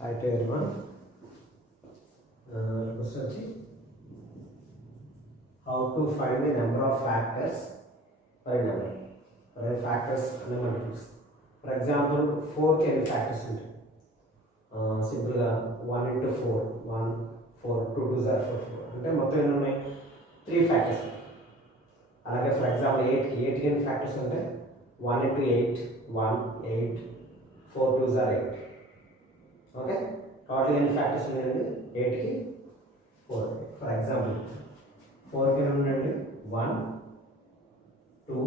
Hi to everyone. Question వచ్చి how to find the number of factors for a number. For a factors అనే multiples. For example, 4 కి ఎన్ని factors ఉంటాయి? సింపుల్గా 1 into 4, 1, 4, 2 2s are 4, 4. అంటే మొత్తం ఎన్ని ఉన్నాయి? 3 factors. అలాగే ఫర్ ఎగ్జాంపుల్ 8కి ఎన్ని ఫ్యాక్టర్స్ ఉంటాయి? 1 into 8, 1, 8, 4 2s are 8. Okay, total ఎన్ని ఫ్యాక్టర్స్ ఉన్నాయండి? 8కి 4. ఫర్ ఎగ్జాంపుల్ 4కి ఎన్ని ఉన్నాయండి? 1, 2,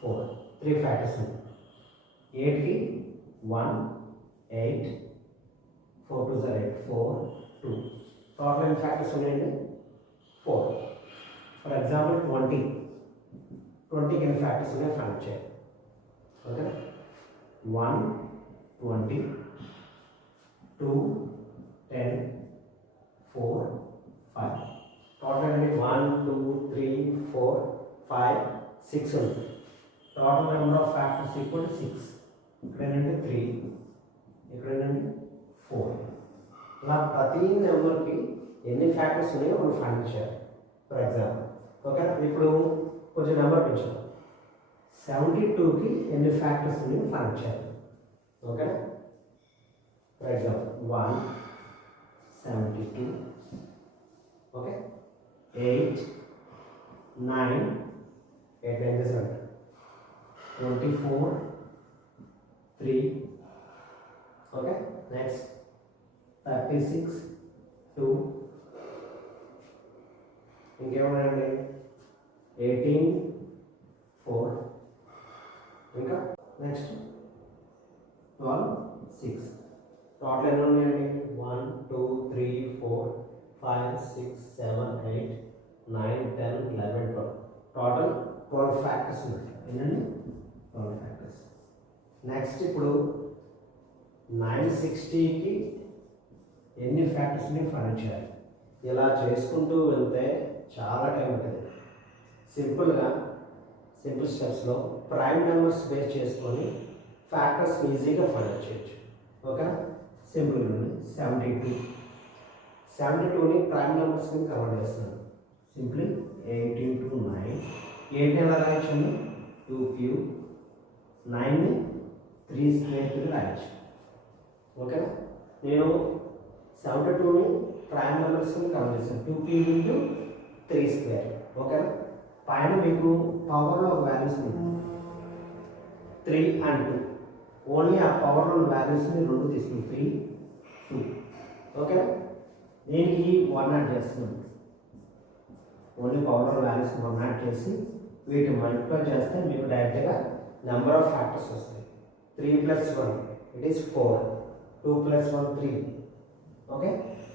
4, 3 ఫ్యాక్టర్స్ ఉన్నాయి. 8కి 1, 8, 4 2s are 8, 4, 2. టోటల్ ఎన్ని ఫ్యాక్టర్స్ ఉన్నాయండి? 4. ఫర్ ఎగ్జాంపుల్ 20కి ఎన్ని ఫ్యాక్టర్స్ ఉన్నాయి? ఫైండ్ చేయాలి. ఓకే, 1, 20, 2, 10, 4, 5. టోటల్ అండి 1, 2, 3, 4, 5, 6 ఉంది. Total number of factors equal 6. ఇక్కడ ఏంటంటే 3, ఇక్కడ ఏంటంటే 4. ఇలా ప్రతి నెంబర్కి ఎన్ని ఫ్యాక్టర్స్ ఉన్నాయో మనం ఫైండ్ చేయాలి. ఫర్ ఎగ్జాంపుల్ ఓకే, ఇప్పుడు కొంచెం నెంబర్ పెంచాం. 72కి ఎన్ని ఫ్యాక్టర్స్ ఉన్నాయో ఫైండ్ చేయాలి. Okay, for example 1, 72, okay, 8, 9, 8 9 is 24, 3, okay, next 36, 2, ఇంకేమున్నాయండి? 18, 4, ఇంకా నెక్స్ట్ 12, 6. టోటల్ ఎన్ని ఉన్నాయండి? 1, 2, 3, 4, 5, 6, 7, 8, 9, 10, 11, 12. టోటల్ 12 ఫ్యాక్టర్స్ ఉన్నాయి. ఏంటండి? 12 ఫ్యాక్టర్స్. నెక్స్ట్ ఇప్పుడు 960కి ఎన్ని ఫ్యాక్టర్స్ ని ఫైండ్ చేయాలి? ఇలా చేసుకుంటూ వెళ్తే చాలా టైం ఉంటుంది. సింపుల్ స్టెప్స్లో ప్రైమ్ నెంబర్స్ బేస్ చేసుకొని ఫ్యాక్టర్స్ ఈజీగా ఫైండ్ చేయొచ్చు. ఓకే, సింపుల్ ఉంది. 72ని ప్రైమ్ నెంబర్స్ కింద కన్వర్ట్ చేస్తున్నాను. Simply 8 into 9. 8ని ఎలా రాయొచ్చండి? 2 cube. 9ని 3 square కింద రాయొచ్చు. ఓకేనా, నేను 72ని ప్రైమ్ నెంబర్స్ కింద కన్వర్ట్ చేస్తాను. 2 cube into 3 square. ఓకేనా, పైన మీకు పవర్లో ఒక వాల్యూస్ ఉంది 3 and 2. ఓన్లీ ఆ పవర్లో వాల్యూస్ని 2 తీసుకుని 3, 2. ఓకే, దీనికి 1 యాడ్ చేస్తున్నాను. ఓన్లీ పవర్లో వాల్యూస్ని 1 యాడ్ చేసి వీటి మల్టిప్లై చేస్తే మీకు డైరెక్ట్గా నెంబర్ ఆఫ్ ఫ్యాక్టర్స్ వస్తాయి. 3 + 1 it is 4, 2 + 1 3. Okay,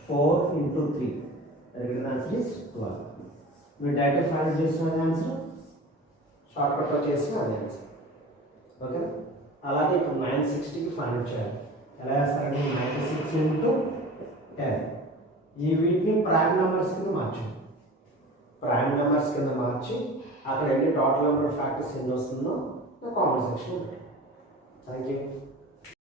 4 into 3 answer is 12. మీరు డైరెక్ట్ ఫైండ్ చేసిన ఆన్సర్, షార్ట్కట్లో చేసిన అది ఆన్సర్. ఓకే, అలాగే ఇప్పుడు 960కి ఫైండ్ చేయాలి. ఎలా చేస్తారంటే 96 into 10. ఈ వీటిని ప్రైమ్ నెంబర్స్ కింద మార్చండి. ప్రైమ్ నెంబర్స్ కింద మార్చి అక్కడ ఎన్ని టోటల్ నెంబర్ ఆఫ్ ఫ్యాక్టర్స్ ఎన్ని వస్తుందో కామెంట్ సెక్షన్ ఉంటుంది. Thank you.